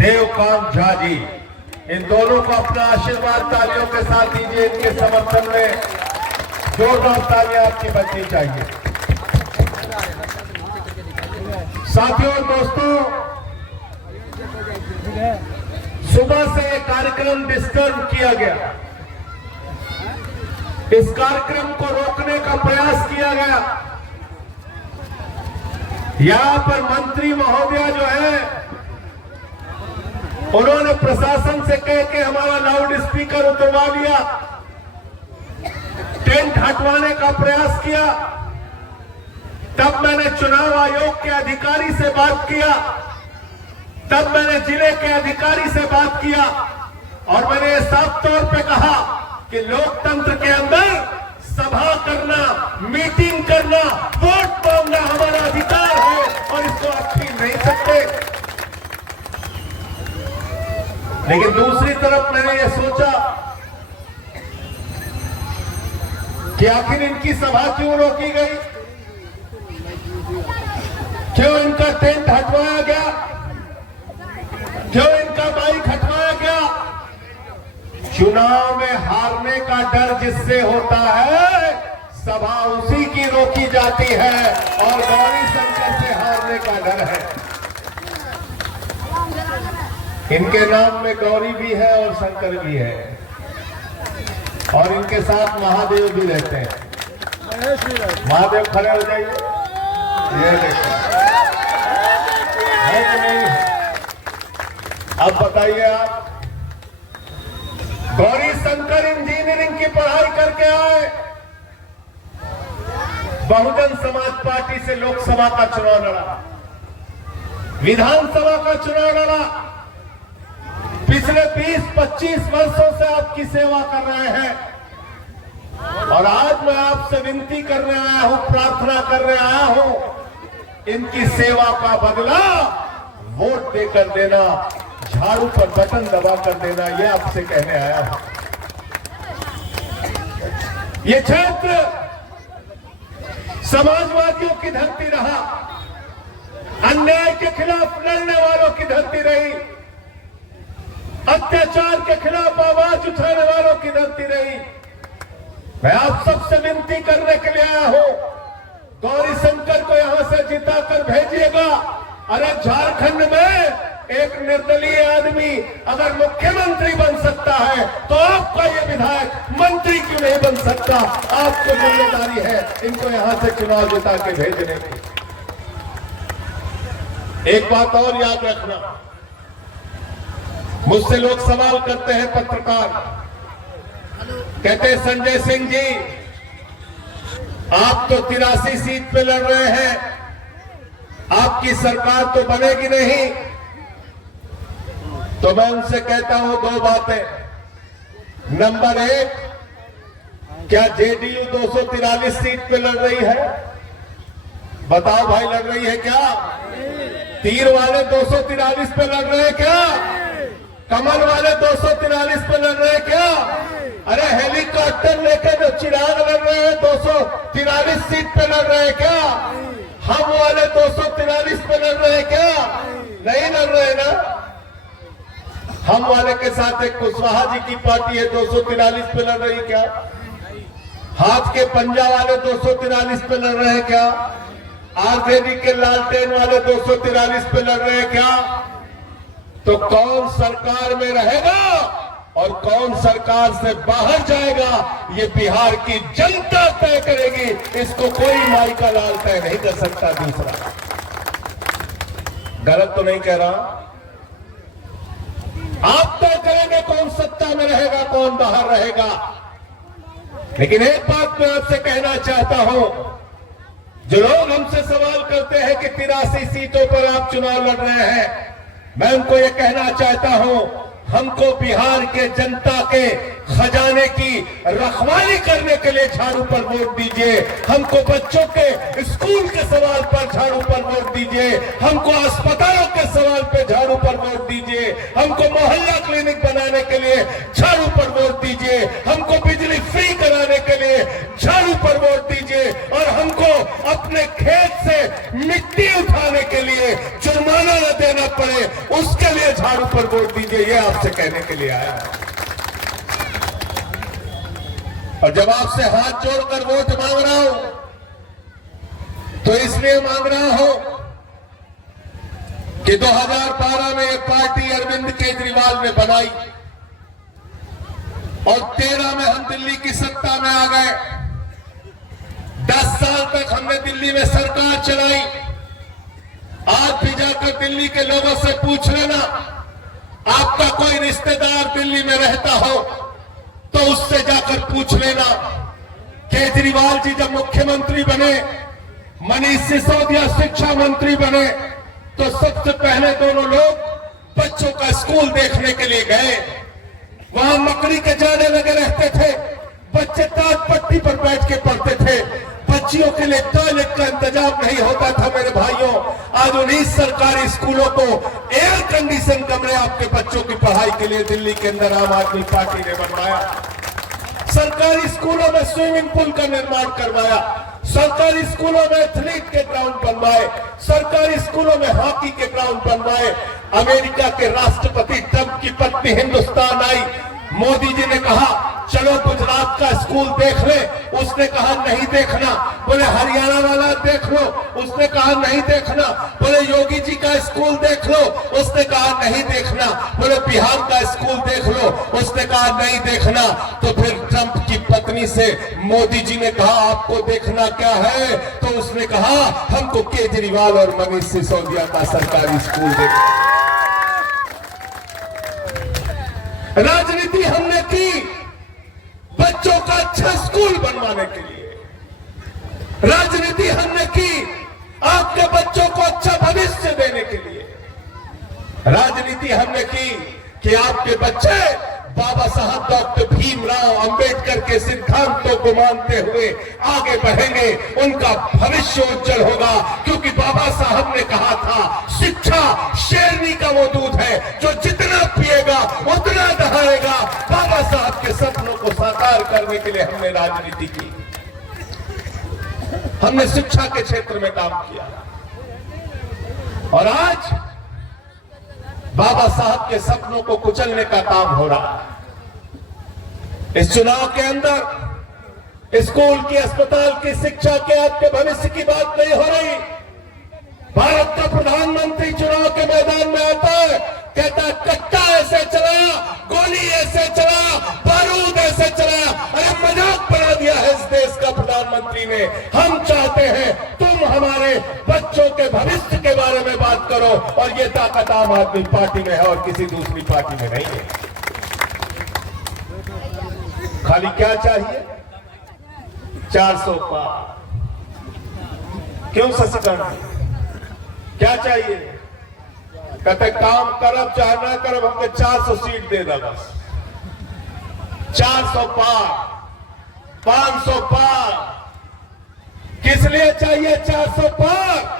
देवकांत झा जी, इन दोनों को अपना आशीर्वाद तालियों के साथ दीजिए। इनके समर्थन में जोरदार तालियां आपकी बजनी चाहिए। साथियों और दोस्तों, सुबह से यह कार्यक्रम डिस्टर्ब किया गया। इस कार्यक्रम को रोकने का प्रयास किया गया। यहां पर मंत्री महोदया जो है, उन्होंने प्रशासन से कह के हमारा लाउड स्पीकर उतरवा लिया, टेंट हटवाने का प्रयास किया। तब मैंने चुनाव आयोग के अधिकारी से बात किया, तब मैंने जिले के अधिकारी से बात किया और मैंने साफ तौर पे कहा कि लोकतंत्र के अंदर सभा करना, मीटिंग करना, वोट मांगना हमारा अधिकार है और इसको आप छीन नहीं सकते। लेकिन दूसरी तरफ मैंने ये सोचा कि आखिर इनकी सभा क्यों रोकी गई, क्यों इनका टेंट हटवाया गया, क्यों इनका माइक हटवाया गया। चुनाव में हारने का डर जिससे होता है, सभा उसी की रोकी जाती है और गौरी शंकर से हारने का डर है। इनके नाम में गौरी भी है और शंकर भी है और इनके साथ महादेव भी रहते हैं। महादेव खड़े हो जाइए, ये देखो है कि नहीं? अब बताइए आप, गौरी शंकर इंजीनियरिंग की पढ़ाई करके आए, बहुजन समाज पार्टी से लोकसभा का चुनाव लड़ा, विधानसभा का चुनाव लड़ा, पिछले 20-25 वर्षों से आपकी सेवा कर रहे हैं और आज मैं आपसे विनती करने आया हूं, प्रार्थना करने आया हूं, इनकी सेवा का बदला वोट देकर देना, झाड़ू पर बटन दबा कर देना, यह आपसे कहने आया हूं। ये क्षेत्र समाजवादियों की धरती रहा, अन्याय के खिलाफ लड़ने वालों की धरती रही, अत्याचार के खिलाफ आवाज उठाने वालों की धरती रही। मैं आप सबसे विनती करने के लिए आया हूं, गौरी शंकर को यहां से जिताकर भेजिएगा। अरे झारखंड में एक निर्दलीय आदमी अगर मुख्यमंत्री बन सकता है तो आपका ये विधायक मंत्री क्यों नहीं बन सकता? आपको जिम्मेदारी है इनको यहां से चुनाव जिता के भेजने की। एक बात और याद रखना, मुझसे लोग सवाल करते हैं, पत्रकार कहते हैं संजय सिंह जी आप तो 83 सीट पे लड़ रहे हैं, आपकी सरकार तो बनेगी नहीं। तो मैं उनसे कहता हूं दो बातें। नंबर एक, क्या जेडीयू 243 सीट पे लड़ रही है? बताओ भाई, लड़ रही है क्या? तीर वाले 243 पे लड़ रहे हैं क्या? कमल वाले 243 पे लड़ रहे हैं क्या? अरे हेलीकॉप्टर लेकर जो चिराग लड़ रहे हैं 243 सीट पे लड़ रहे हैं क्या? हम वाले 243 पे लड़ रहे हैं क्या? नहीं लड़ रहे ना। हम वाले के साथ एक कुशवाहा जी की पार्टी है 243 पे लड़ रही है क्या? हाथ के पंजा वाले 243 पे लड़ रहे हैं क्या? आरजेडी के लालटेन वाले 243 पे लड़ रहे हैं क्या? तो कौन सरकार में रहेगा और कौन सरकार से बाहर जाएगा, ये बिहार की जनता तय करेगी। इसको कोई माई का लाल तय नहीं कर सकता। दूसरा, गलत तो नहीं कह रहा, आप तय करेंगे कौन सत्ता में रहेगा, कौन बाहर रहेगा। लेकिन एक बात मैं आपसे कहना चाहता हूं, जो लोग हमसे सवाल करते हैं कि 83 सीटों पर आप चुनाव लड़ रहे हैं, मैं उनको ये कहना चाहता हूं, हमको बिहार के जनता के खजाने की रखवाली करने के लिए झाड़ू पर वोट दीजिए। हमको बच्चों के स्कूल के सवाल पर झाड़ू पर वोट दीजिए। हमको अस्पतालों के सवाल पर झाड़ू पर वोट दीजिए। हमको मोहल्ला क्लिनिक बनाने के लिए झाड़ू पर वोट दीजिए। हमको बिजली फ्री कराने के लिए झाड़ू पर वोट दीजिए। और हमको अपने खेत से मिट्टी उठाने के लिए जुर्माना न देना पड़े, उसके लिए झाड़ू पर वोट दीजिए, ये आपसे कहने के लिए आया। और जब आपसे हाथ जोड़कर वोट मांग रहा हूं तो इसलिए मांग रहा हूं कि 2012 में ये पार्टी अरविंद केजरीवाल ने बनाई और 13 में हम दिल्ली की सत्ता में आ गए। 10 साल तक हमने दिल्ली में सरकार चलाई। आज भी जाकर दिल्ली के लोगों से पूछ लेना, आपका कोई रिश्तेदार दिल्ली में रहता हो तो उससे जाकर पूछ लेना। केजरीवाल जी जब मुख्यमंत्री बने, मनीष सिसोदिया शिक्षा मंत्री बने, तो सबसे पहले दोनों लोग बच्चों का स्कूल देखने के लिए गए। वहां मकड़ी के जाने लगे रहते थे, बच्चे ताज पट्टी पर बैठ के पढ़ते थे, बच्चियों के लिए टॉयलेट का इंतजाम नहीं होता था। मेरे भाइयों, आज उन्हीं सरकारी स्कूलों को एयर कंडीशन कमरे आपके बच्चों की पढ़ाई के लिए दिल्ली के अंदर आम आदमी पार्टी ने बनवाया। सरकारी स्कूलों में स्विमिंग पूल का निर्माण करवाया, सरकारी स्कूलों में एथलीट के ग्राउंड बनवाए, सरकारी स्कूलों में हॉकी के ग्राउंड बनवाए। अमेरिका के राष्ट्रपति ट्रंप की पत्नी हिंदुस्तान आई, मोदी जी ने कहा चलो गुजरात का स्कूल देख ले, उसने कहा नहीं देखना। बोले हरियाणा वाला देख लो, उसने कहा नहीं देखना। बोले योगी जी का स्कूल देख लो, उसने कहा नहीं देखना। बोले बिहार का स्कूल देख लो, उसने कहा नहीं देखना। तो फिर ट्रंप की पत्नी से मोदी जी ने कहा आपको देखना क्या है, तो उसने कहा हमको केजरीवाल और मनीष सिसोदिया का सरकारी स्कूल देखना। राजनीति हमने की बच्चों का अच्छा स्कूल बनवाने के लिए, राजनीति हमने की आपके बच्चों को अच्छा भविष्य देने के लिए, राजनीति हमने की कि आपके बच्चे बाबा साहब डॉक्टर भीमराव अंबेडकर के सिद्धांतों को मानते हुए आगे बढ़ेंगे, उनका भविष्य उज्जवल होगा। क्योंकि बाबा साहब ने कहा था शिक्षा शेरनी का वो दूध है जो जितना पिएगा उतना दहाड़ेगा। बाबा साहब के सपनों को साकार करने के लिए हमने राजनीति की, हमने शिक्षा के क्षेत्र में काम किया और आज बाबा साहब के सपनों को कुचलने का काम हो रहा है। इस चुनाव के अंदर स्कूल की, अस्पताल की, शिक्षा के, आपके भविष्य की बात नहीं हो रही। भारत का प्रधानमंत्री चुनाव के मैदान में आता है, कहता है कट्टा ऐसे चला, गोली ऐसे चला, बारूद ऐसे चला। अरे मजाक बना दिया है इस देश का प्रधानमंत्री ने। हम चाहते हैं तुम हमारे बच्चों के भविष्य के बारे में बात करो, और ये ताकत आम आदमी पार्टी में है और किसी दूसरी पार्टी में नहीं है। खाली क्या चाहिए? 400 पार। क्यों शशिकांत, क्या चाहिए? कहते काम करब चाहे ना करब, हमको 400 सीट दे दो बस। 400 पार, 500 पार। किस लिए चाहिए 400 पार?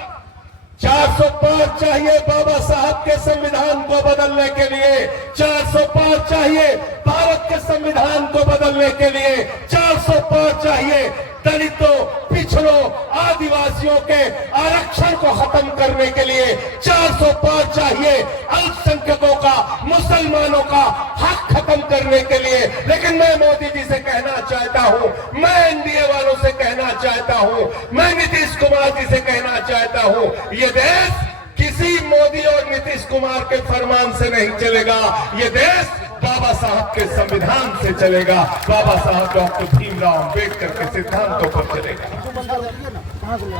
400 पार चाहिए बाबा साहब के संविधान को बदलने के लिए, 400 पार चाहिए भारत के संविधान को बदलने के लिए, 400 पार चाहिए दलितों, पिछड़ों, आदिवासियों के आरक्षण को खत्म करने के लिए, 400 पार चाहिए अल्पसंख्यकों का, मुसलमानों का हक खत्म करने के लिए। लेकिन मैं मोदी जी से कहना चाहता हूं, मैं एनडीए वालों से कहना चाहता हूं, मैं नीतीश कुमार जी से कहना चाहता हूं, ये देश किसी मोदी और नीतीश कुमार के फरमान से नहीं चलेगा। ये देश बाबा साहब के संविधान से चलेगा, बाबा साहब डॉक्टर भीमराव अंबेडकर के सिद्धांतों पर चलेगा।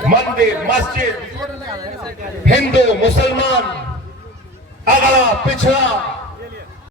मंदिर, मस्जिद, हिंदू, मुसलमान, अगला, पिछड़ा,